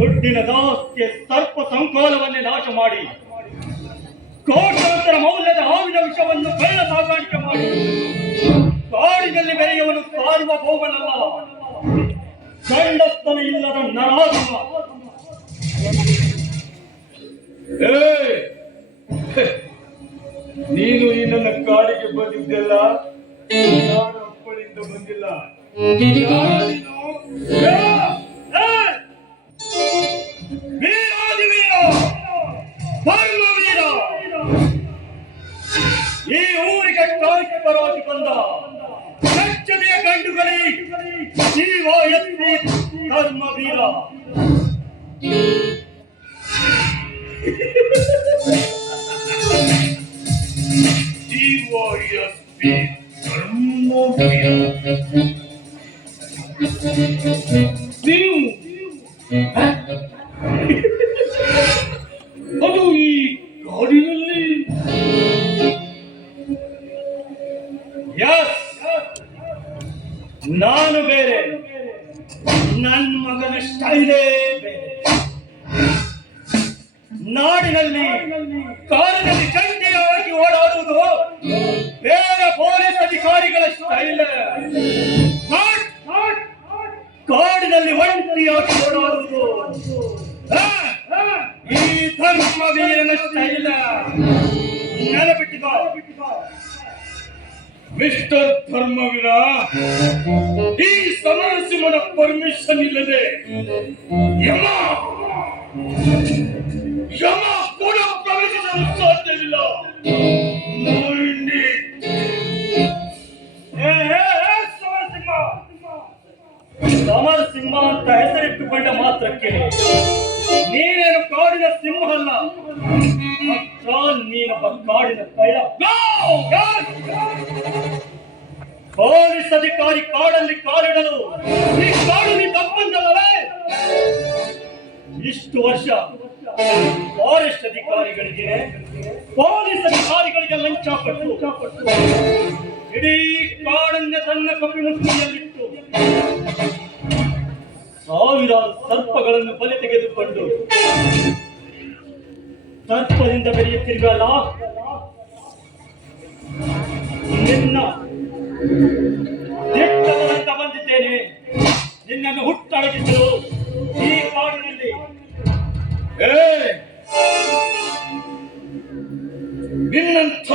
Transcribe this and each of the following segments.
ದುಡ್ಡಿನ ದಾಸ್ತಿಯ ಸರ್ಪ ಸಂಕೋಲವನ್ನೇ ನಾಶ ಮಾಡಿ ಕೋಟ್ಯಾಂತರ ಮೌಲ್ಯದ ಹಾವಿನ ವಿಷವನ್ನು ಕಳ್ಳ ಸಾಗಾಣಿಕೆ ಮಾಡಿ ಕಾಡಿನಲ್ಲಿ ಬೆರೆಯುವನು ಸಾರ್ವಭೌಮನಲ್ಲ, ಗಂಡಸ್ತನ ಇಲ್ಲದ ನರಾಧಮ. ನೀನು ಈ ನನ್ನ ಕಾಡಿಗೆ ಬಂದಿದ್ದೆಲ್ಲ ನಾನು ಅಪ್ಪಳಿಂದ ಬಂದಿಲ್ಲ. ಈ ಊರಿಗೆ ಪರವಾಗಿ ಬಂದ ಸ್ವಚ್ಛತೆಯ ಗಂಡುಗಳೇ ಜೀವ ಎತ್ತಿ ಧರ್ಮವೀರ. ಅದು ಈ ಕಾಡಿನಲ್ಲಿ ನಾನು ಬೇರೆ, ನನ್ನ ಮಗನ ಸ್ಟೈಲೇ ಬೇರೆ. ನಾಡಿನಲ್ಲಿ ಕಾಡಿನಲ್ಲಿ ಜಂಟಿಯಾಗಿ ಓಡಾಡುವುದು ಬೇರೆ ಪೊಲೀಸ್ ಅಧಿಕಾರಿಗಳ ಸ್ಟೈಲ್. ಕಾಡಿನಲ್ಲಿ ಒಂಟಿಯಾಗಿ ಓಡಾಡುವುದು ಈ ಧರ್ಮವೀರನ ಸ್ಟೈಲ್. ನೆನಪಿಟ್ಟಿದ ಮಿಸ್ಟರ್ ಧರ್ಮವೀರ, ಈ ಸಮರಸಿಂಹನ ಪರ್ಮಿಷನ್ ಇಲ್ಲದೆ ಯಮ ಕೂಡ ಪ್ರವೇಶಿಸಲು ಸಾಧ್ಯವಿಲ್ಲ. ಸಮರಸಿಂಹ ಅಂತ ಹೆಸರಿಟ್ಟುಕೊಂಡ ಮಾತ್ರಕ್ಕೆ ನೀನೇನು ಕಾಡಿನ ಸಿಂಹ ಅಲ್ಲ, ನೀನೊಬ್ಬ ಕಾಡಿನ ಕೈಲ. ಪೊಲೀಸ್ ಅಧಿಕಾರಿ ಕಾಡಲ್ಲಿ ಕಾಲಿಡಲು ಈ ಕಾಡು ನೀ ತಪ್ಪಂದಲ್ಲವೇ? ಇಷ್ಟು ವರ್ಷ ಫಾರೆಸ್ಟ್ ಅಧಿಕಾರಿಗಳಿಗೆ ಪೊಲೀಸ್ ಅಧಿಕಾರಿಗಳಿಗೆ ಲಂಚ ಕೊಟ್ಟು ಇಡೀ ಕಾಡನ್ನೇ ತನ್ನ ಕಪಿಮುಷ್ಟಿಯಲ್ಲಿಟ್ಟು ಸಾವಿರಾರು ಸರ್ಪಗಳನ್ನು ಬಲಿ ತೆಗೆದುಕೊಂಡು ಸರ್ಪದಿಂದ ಬೆರೆಯುತ್ತಿರುವಲ್ಲ, ನಿನ್ನ ದಿಟ್ಟವರಂತ ಬಂದಿದ್ದೇನೆ. ನಿನ್ನನ್ನು ಹುಟ್ಟಡಗಿಸಲು ಈ ಕಾಡಿನಲ್ಲಿ. ನಿನ್ನಂಥ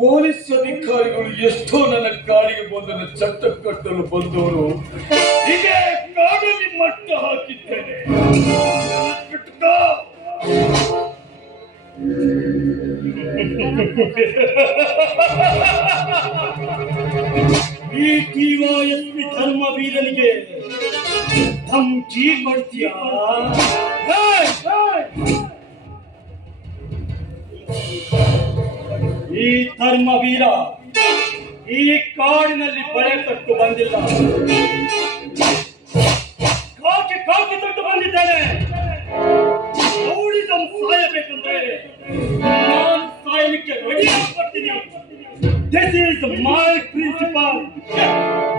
ಪೊಲೀಸ್ ಅಧಿಕಾರಿಗಳು ಎಷ್ಟೋ ನನ್ನ ಕಾಡಿಗೆ ಬಂದನ್ನು ಚಟ್ಟ ಕಟ್ಟಲು ಬಂದವರು ಹೀಗೆ ಕಾಡಲ್ಲಿ ಮಟ್ಟ ಹಾಕಿದ್ದೇನೆ. ಈ ಡಿವೈಎಸ್ಪಿ ಧರ್ಮವೀರನಿಗೆ ಧಮ್ಕಿ ಕೊಡ್ತೀಯಾ? ಈ ಧರ್ಮವೀರ ಈ ಕಾಡಿನಲ್ಲಿ ಬಳೆ ಕಟ್ಟು ಬಂದಿಲ್ಲ, ಕಾಕಿ ತೊಟ್ಟು ಬಂದಿದ್ದೇನೆ. ಸಾಯಬೇಕಂದ್ರೆ ನಾನು ಸಾಯಲಿಕ್ಕೆ ರೆಡಿ ಆಗ್ಬಿಡ್ತೀನಿ. This is my principle.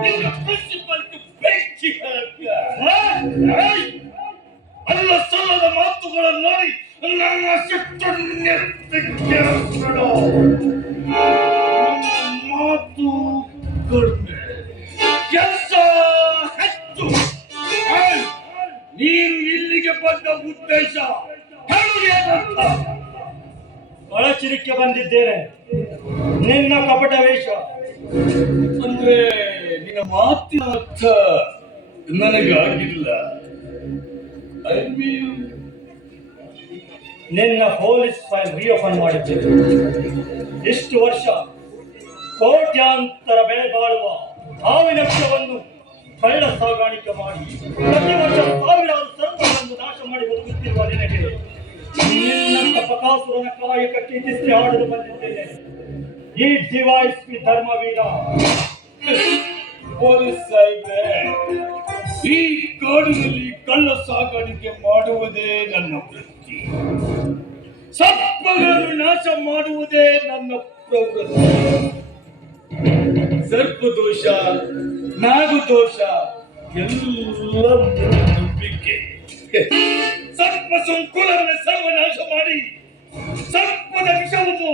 ನಿನ್ನ ಪ್ರಿನ್ಸಿಪಲ್ ಬೆಂಕಿ ಅಲ್ಲ ಸಲ್ಲದ ಮಾತುಗಳನ್ನು ನೋಡಿ ನನ್ನ ಸಿಟ್ಟನ್ನೆತ್ತಿದ್ದೇಳು. ಮಾತು ಕಡಿಮೆ, ಕೆಲಸ ಹೆಚ್ಚು. ನೀನು ಇಲ್ಲಿಗೆ ಬಂದ ಉದ್ದೇಶ ಹೇಳುವುದೇನಂತ? ಒಳಚಿರಿಕೆ ಬಂದಿದ್ದೇನೆ. ನಿನ್ನ ಕಪಟ ವೇಷ ಅಂದ್ರೆ ನಿನ್ನ ಮಾತಿನ ಅರ್ಥ ನನಗಾಗಿಲ್ಲ. ನಿನ್ನ ಪೊಲೀಸ್ ಫೈಲ್ ರಿಓಪನ್ ಮಾಡಿದ್ದೇನೆ. ಇಷ್ಟು ವರ್ಷ ಕೋಟ್ಯಾಂತರ ಬೆಲೆ ಬಾಳುವ ಹಾವಿನ ವಿಷವನ್ನು ಕಳ್ಳ ಸಾಗಾಣಿಕೆ ಮಾಡಿ ಪ್ರತಿ ವರ್ಷ ಸಾವಿರಾರು ಸರ್ಪಗಳನ್ನು ನಾಶ ಮಾಡಿ ಬದುಕುತ್ತಿರುವ ನಿನಗೆ ನಿನ್ನ ಬಕಾಸುರನ ಕಾಯಕಕ್ಕೆ ಇತಿಶ್ರೀ ಆಡಲು ಬಂದಿದ್ದೇನೆ. ಈ ಡಿವೈಎಸ್ಪಿ ಧರ್ಮವೀರ. ಪೊಲೀಸ್ ಸಾಹಿಬೆ, ಈ ಕಾಡಿನಲ್ಲಿ ಕಳ್ಳ ಸಾಗಾಣಿಕೆ ಮಾಡುವುದೇ ನನ್ನ ವೃತ್ತಿ. ಸರ್ಪಗಳನ್ನು ನಾಶ ಮಾಡುವುದೇ ನನ್ನ ಪ್ರವೃತ್ತಿ. ಸರ್ಪದೋಷ, ನಾಗದೋಷ ಎಲ್ಲ ನಂಬಿಕೆ. ಸರ್ಪ ಸಂಕುಲವನ್ನು ಸರ್ವನಾಶ ಮಾಡಿ ಸರ್ಪದ ವಿಷವನ್ನು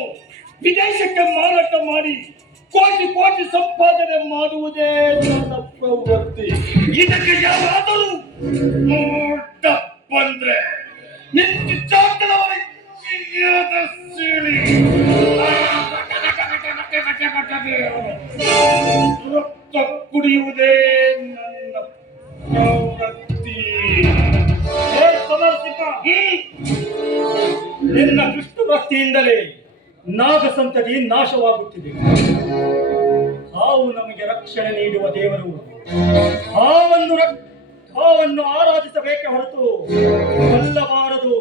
ವಿದೇಶಕ್ಕೆ ಮಾರಾಟ ಮಾಡಿ ಕೋಟಿ ಕೋಟಿ ಸಂಪಾದನೆ ಮಾಡುವುದೇ ನನ್ನ ಪ್ರವೃತ್ತಿ. ಇದಕ್ಕೆ ಯಾರಾದರೂ ನೋಟ ಬಂದ್ರೆ ನಿಂತು ಚಾಟದವರ ಸೀಳಿ ರಕ್ತ ಕುಡಿಯುವುದೇ ನನ್ನ ಪ್ರವೃತ್ತಿ. ನಿನ್ನ ಕೃಷ್ಣ ಭಕ್ತಿಯಿಂದಲೇ ನಾಗ ಸಂತತಿ ನಾಶವಾಗುತ್ತಿದೆ. ಹಾವು ನಮಗೆ ರಕ್ಷಣೆ ನೀಡುವ ದೇವರು. ಹಾವನ್ನು ಆರಾಧಿಸಬೇಕೆ ಹೊರತು ಕೊಲ್ಲಬಾರದು.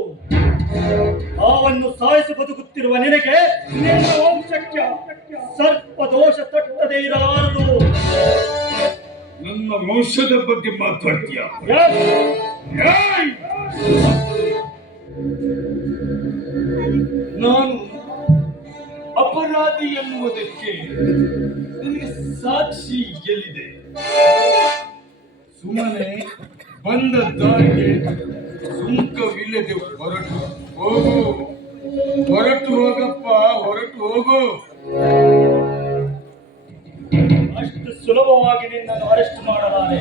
ಹಾವನ್ನು ಸಾಯಿಸಿ ಬದುಕುತ್ತಿರುವ ನಿನಗೆ ನಿನ್ನ ವಂಶಕ್ಕೆ ಸರ್ಪ ದೋಷ ತಟ್ಟದೇ ಇರಲಾರದು. ನನ್ನ ವಂಶದ ಬಗ್ಗೆ ಮಾತಾಡ್ತೀಯ? ನಾನು ಅಪರಾಧಿ ಎನ್ನುವುದಕ್ಕೆ ನಿನಗೆ ಸಾಕ್ಷಿ ಎಲ್ಲಿದೆ? ಸುಮ್ಮನೆ ಬಂದ ದಾರಿಗೆ ಸುಂಕವಿಲ್ಲದೆ ಹೊರಟು ಹೋಗಪ್ಪ, ಹೊರಟು ಹೋಗು. ಅಷ್ಟು ಸುಲಭವಾಗಿ ನಿನ್ನನ್ನು ಅರೆಸ್ಟ್ ಮಾಡಲಾರೆ.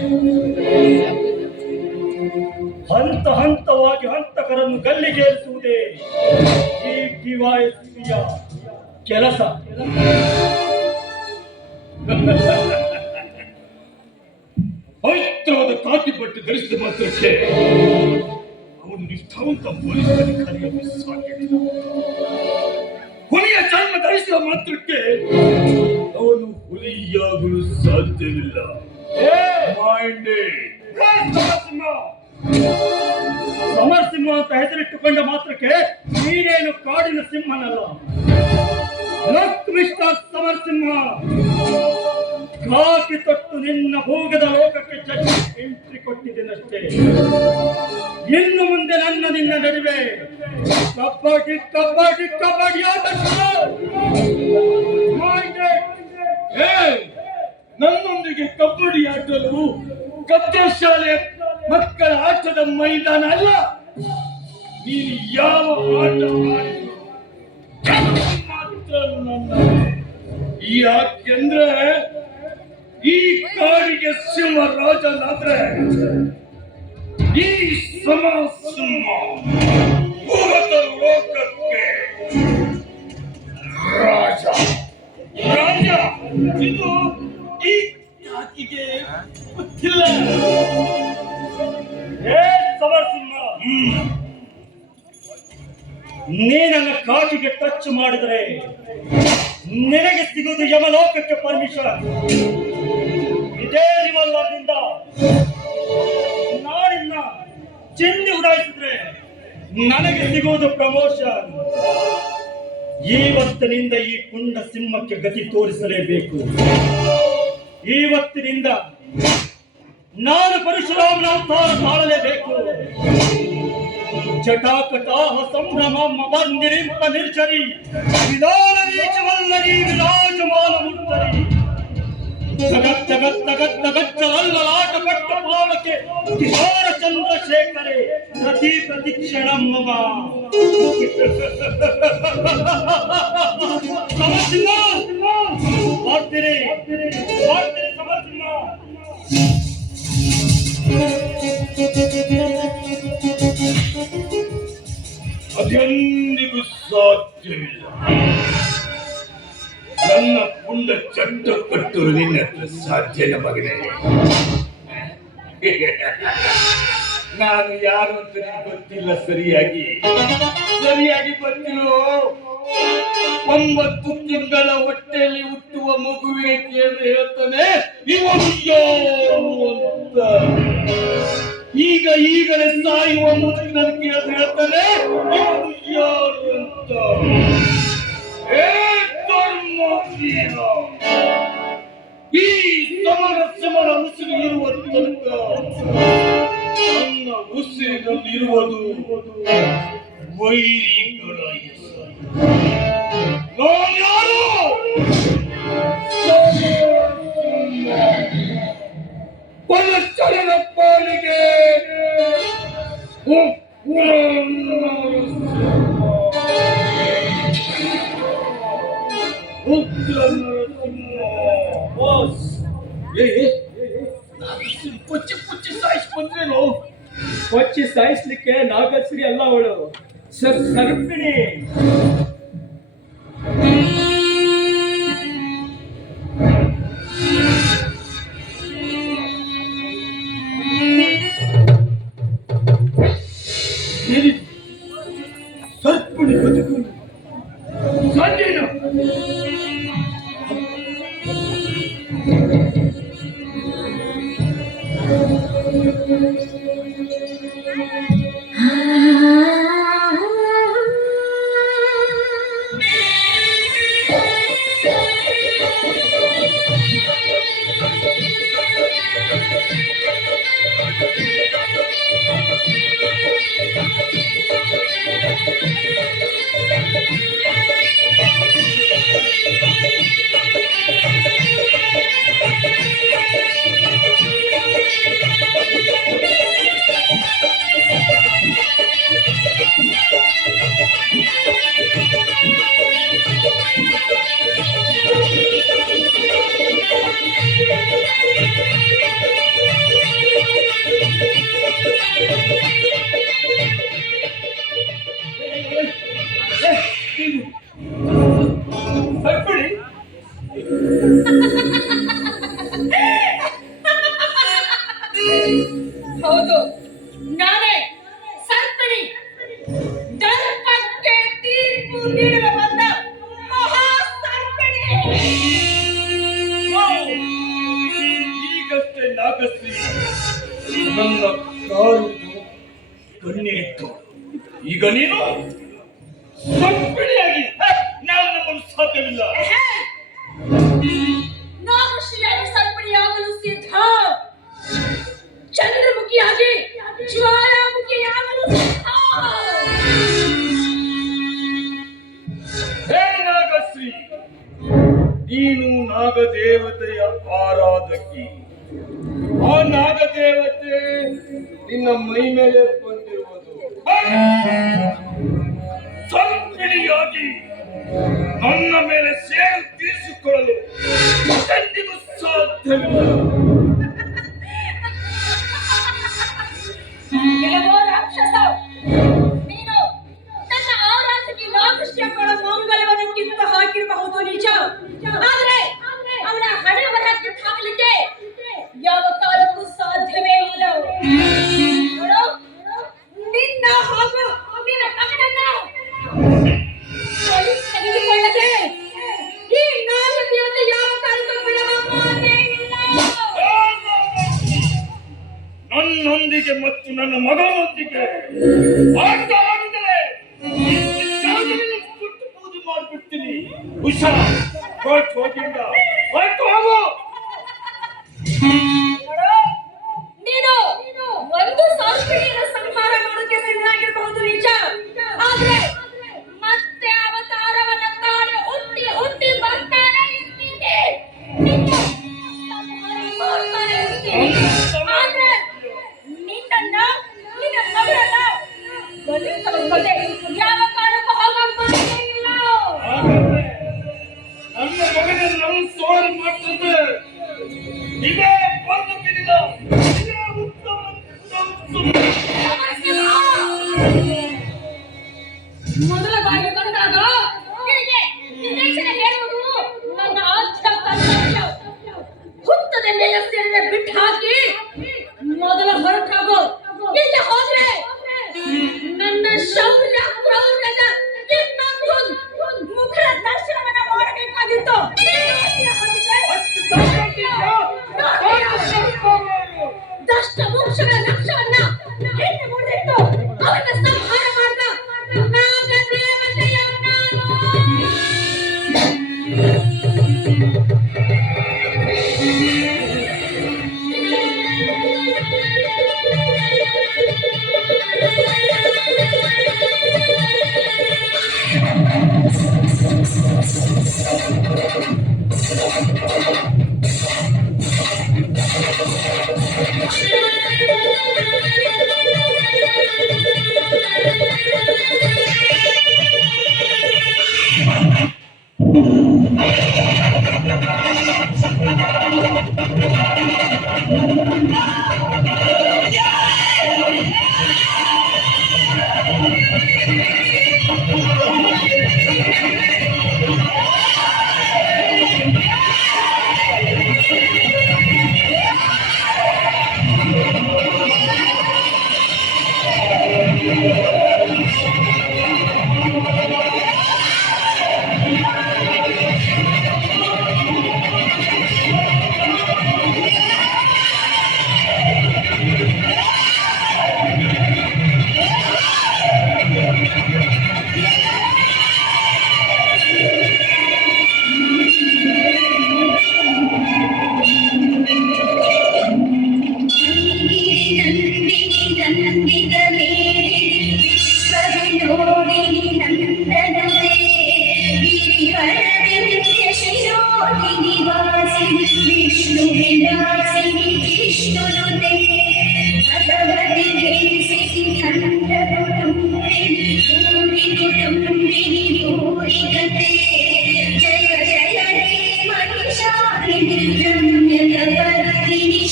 ಹಂತ ಹಂತವಾಗಿ ಹಂತಕರನ್ನು ಗಲ್ಲಿಗೇರಿಸುವುದೇ ಈ ಡಿವೈಎಸ್ಪಿಯ ಕೆಲಸ. ಪವಿತ್ರವಾದ ಕಾಕಿ ಬಟ್ಟೆ ಧರಿಸಿದ ಮಾತ್ರಕ್ಕೆ ಅವನು ನಿಷ್ಠಾವಂತ ಪೊಲೀಸ್ ಅಧಿಕಾರಿಯನ್ನು ಸಾಕಿದ. ಹುಲಿಯ ಚರ್ಮ ಧರಿಸಿದ ಮಾತ್ರಕ್ಕೆ ಅವನು ಹುಲಿಯಾಗಲು ಸಾಧ್ಯವಿಲ್ಲ. ಸಮರಸಿಂಹ ಅಂತ ಹೆಸರಿಟ್ಟುಕೊಂಡ ಮಾತ್ರಕ್ಕೆ ನೀನೇನು ಕಾಡಿನ ಸಿಂಹನಲ್ಲ. ಮಿಸ್ಟರ್ ಸಮರಸಿಂಹ, ಕಾಕಿ ತೊಟ್ಟು ನಿನ್ನ ಭೋಗದ ಲೋಕಕ್ಕೆ ಜಡ್ಜ್ ಎಂಟ್ರಿ ಕೊಟ್ಟಿದ್ದೇನಷ್ಟೇ. ಇನ್ನು ಮುಂದೆ ನಿನ್ನ ನಡುವೆ ಕಬಡ್ಡಿ ಕಬಡ್ಡಿ ಕಬಡ್ಡಿ ಆಟ. ನನ್ನೊಂದಿಗೆ ಕಬಡ್ಡಿ ಆಟಲು ಕತ್ತೆ ಶಾಲೆ ಮಕ್ಕಳ ಆಟದ ಮೈದಾನ ಅಲ್ಲ. ನೀನು ಯಾವ ಆಟ ಆಡಿದ್ರು ಮಾತ್ರ ನನ್ನ. ಯಾಕೆಂದ್ರೆ ಈ ಕಾಡಿಗೆ ಸಿಂಹರಾಜನಾದ್ರೆ ಈ ಸಮರಸಿಂಹ ಭೂಗತ ಲೋಕಕ್ಕೆ ರಾಜ. ಇದು ಈ ಕಾಕಿಗೆ ಗೊತ್ತಿಲ್ಲ. ಸಮರಸಿಂಹ, ನೀನನ್ನ ಕಾಕಿಗೆ ಟಚ್ ಮಾಡಿದರೆ ನಿನಗೆ ಸಿಗುವುದು ಯಮಲೋಕಕ್ಕೆ ಪರ್ಮಿಷನ್. ಇದೇ ರಿವಾಲ್ವರ್ನಿಂದ ನಾನಿನ್ನ ಚಿಂದಿ ಉಡಾಯಿಸಿದ್ರೆ ನನಗೆ ಸಿಗುವುದು ಪ್ರಮೋಷನ್. ಇವತ್ತಿನಿಂದ ಈ ಪುಂಡ ಸಿಂಹಕ್ಕೆ ಗತಿ ತೋರಿಸಲೇಬೇಕು. ಇವತ್ತಿನಿಂದ ನಾನು ಪರಶುರಾಮನ ಅವತಾರ ತಾಳಲೇಬೇಕು. ಜಟಾಕಟಾಹ ಸಂಭ್ರಮ ಮಂದಿರಿಂಪ ನಿರ್ಜರಿ ವಿಧಾನ ನೀಚವಲ್ಲರಿ ವಿರಾಜಮಾನ ಮುತ್ತರಿ ಜಗತ್ತಗತ್ತಗತ್ತಗಚ್ಚವಲ್ಲಲಾಟ ಪಟ್ಟ ಪಾವಕ್ಕೆ ಕಿಶೋರ ಚಂದ್ರಶೇಖರೆ ಪ್ರತಿ ಪ್ರತಿಕ್ಷಣ ಮಮ. ಸಮರಸಿಂಹ ಮಾಡ್ತೀರಿ ಸಮರಸಿಂಹ. ಅದೆಂದಿಗೂ ಸಾಧ್ಯವಿಲ್ಲ. ನನ್ನ ಪುಂಡ ಚಟ್ಟ ಕಟ್ಟಲು ನಿನ್ನ ಸಾಧ್ಯನ ಮಗನೇ. ನಾನು ಯಾರು ಅಂತ ಗೊತ್ತಿಲ್ಲ, ಸರಿಯಾಗಿ ಗೊತ್ತಿಲ್ಲೋ. 9 ತಿಂಗಳ ಹೊಟ್ಟೆಯಲ್ಲಿ ಹುಟ್ಟುವ ಮಗುವಿಗೆ ಕೇಳಿದ್ರೆ ಹೇಳ್ತಾನೆ ಇವನು ಯಾರು ಅಂತ. ಈಗಲೇ ಸಾಯುವ ಮುದುಕಿನ ಕೇಳಿದ್ರೆ ಹೇಳ್ತಾನೆ ಇವನು ಯಾರು ಅಂತ. ಈ ಸಮರಸಿಂಹನ ಉಸಿರು ಇರುವ ತನಕ ನನ್ನ ಉಸಿರಿನಲ್ಲಿರುವುದು ವೈರಿಗಳ ಹೆಸರು. ನಾನ್ಯಾರು? ಪರಚರನ ಪಾಲಿಗೆ ಉಗ್ರ ನರಸಿಂಹ ಬಾಸ್. ಪುಚ್ಚಿ ಪುಚ್ಚಿ ಸಾಯಿಸಿ ಬಂದ್ರೇನು? ಕೊಚ್ಚಿ ಸಾಯಿಸ್ಲಿಕ್ಕೆ ನಾಗಶ್ರೀ ಅಲ್ಲ ಅವಳು, ಸರ್ಪಿಣಿ. ಸರ್ಪಣಿ ಬದುಕುವುದು ಸಾಧ್ಯನಾ? ಸರ್ಪಣಿ ಹೌದು, ನಾನೇ ಸರ್ಪಣಿ. ದರ್ಪಕ್ಕೆ ತೀರ್ಪು ನೀಡಲು ಬಂದ ಮಹಾ ಸರ್ಪಣಿ. ಈಗಷ್ಟೇ ನಾಗಶ್ರೀ ನನ್ನ ಕಾರುವುದು ಕಣ್ಣೆ ಇಟ್ಟು, ಈಗ ನೀನು ಸರ್ಪಣಿಯಾಗಿ ನಾನು ನಂಬಲು ಸಾಧ್ಯವಿಲ್ಲ. ನಾಗಶ್ರೀಯಾಗಿ ಸರ್ಪಣಿಯಾಗಲು ಸಿದ್ಧ. ಚಂದ್ರಮುಖಿಯಾಗಿ ಜ್ವಾಲಾಮುಖಿಯಾಗಲು ಸಿದ್ಧ. ಹೇ ನಾಗಶ್ರೀ, ನೀನು ನಾಗದೇವತೆಯ ಆರಾಧಕಿ. ಆ ನಾಗದೇವತೆ ನಿನ್ನ ಮೈ ಮೇಲೆ ಬಂದಿರುವುದು. ಸರ್ಪಣಿಯಾಗಿ ನನ್ನ ಮೇಲೆ ಸೇರು ತೀರಿಸಿಕೊಳ್ಳಲು ಎಂದಿಗೂ ಸಾಧ್ಯವಿಲ್ಲ. ಕೆಲವೋ ರಾಕ್ಷಸ, ನೀನು ನನ್ನ ಆರಾಧಕಿ ನಾಗಶ್ರೀಗಳ ಮಂಗಲವನ್ನು ಕಿತ್ತು ಹಾಕಿರಬಹುದು ನಿಜ. ಆದರೆ ಅವಳ ಹಣೆ ಬರಹ ಕಿತ್ತು ಹಾಕಲಿಕ್ಕೆ ಯಾವ ಕಾಲಕ್ಕೂ ಸಾಧ್ಯವೇ ಇಲ್ಲ. ನೋಡು, ನಿನ್ನ ಹಾಗೂ ನಿನ್ನ ಮಗನನ್ನ ಬಲಿ ತೆಗೆದುಕೊಳ್ಳದೆ ಈ ನಾಗದೇವತೆ ಯಾವ ಕಾಲಕ್ಕೂ ಬಿಡುವ ಮಾತೇ ಇಲ್ಲ. ನನ್ನೊಂದಿಗೆ ಮತ್ತು ನನ್ನ ಮಗನೊಂದಿಗೆ ಆಟ ಆಡಿದರೆ ಸುಟ್ಟು ಬೂದಿ ಮಾಡಿಬಿಡ್ತೀನಿ. ಹುಷಾರ್, ಹೋಗಿಂದ ಆಯ್ತು ಹೋಗು. ನೀನು ಒಂದು ಸಾಸ್ತ್ರಿಯನ್ನು ಸಂಹಾರ ಮಾಡೋಕೆ ಸಿದ್ಧರಾಗಿರಬಹುದು ನಿಜ. ಆದ್ರೆ ಮತ್ತೆ ಅವತಾರವನ್ನ ತಾಳೆ ಹುಟ್ಟಿ ಹುಟ್ಟಿ ಬರ್ತಾನೆ ಇರ್ತೀನಿ. ನಿನ್ನ ಸಂಹಾರ ಮಾಡ್ತಾನೆ ಇರ್ತೀನಿ. ಆದ್ರೆ ನಿನ್ನ ಮಗಳನ್ನ ಬಲಿ ತಗೊಳ್ದೆ ಯಾವ ಕಾರಣಕ್ಕೂ ಹೋಗಕ್ಕೆ ಇಲ್ಲ. ನನ್ನ ಮಗನನ್ನು ನಾವು ಸೋಲು ಮಾಡ್ತಂದ್ರೆ ಇದೇ ಬದುಕಿನಿಂದ ಇದೇ ಉತ್ತಮ ಮೊದಲ ಬಾರಿ ಬಂದಾಗ ನಿನಗೆ ನಿರ್ದೇಶನ ಹೇಳುವುದು ನನ್ನ ಆದ್ಯ ಕರ್ತವ್ಯ. ಹುತ್ತದ ಮೇಲೆ ಸೇರಿದ ಬಿಟ್ಟು ಹಾಕಿ ಮೊದಲ ಹೊರಟಾಗೋ. ಇಲ್ಲಿ ಹೋದ್ರೆ ನನ್ನ ಶೌರ್ಯ ಕ್ರೌರ್ಯದ ಇನ್ನೊಂದು ಮುಖದ ದರ್ಶನವನ್ನ ಮಾಡಬೇಕಾಗಿತ್ತು. ದಷ್ಟ ಮೋಕ್ಷಗಳ ಲಕ್ಷ್ಯವನ್ನ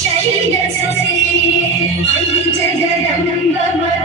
ಶೈಲ ಸೊಸೆ ಜಗದಂಬ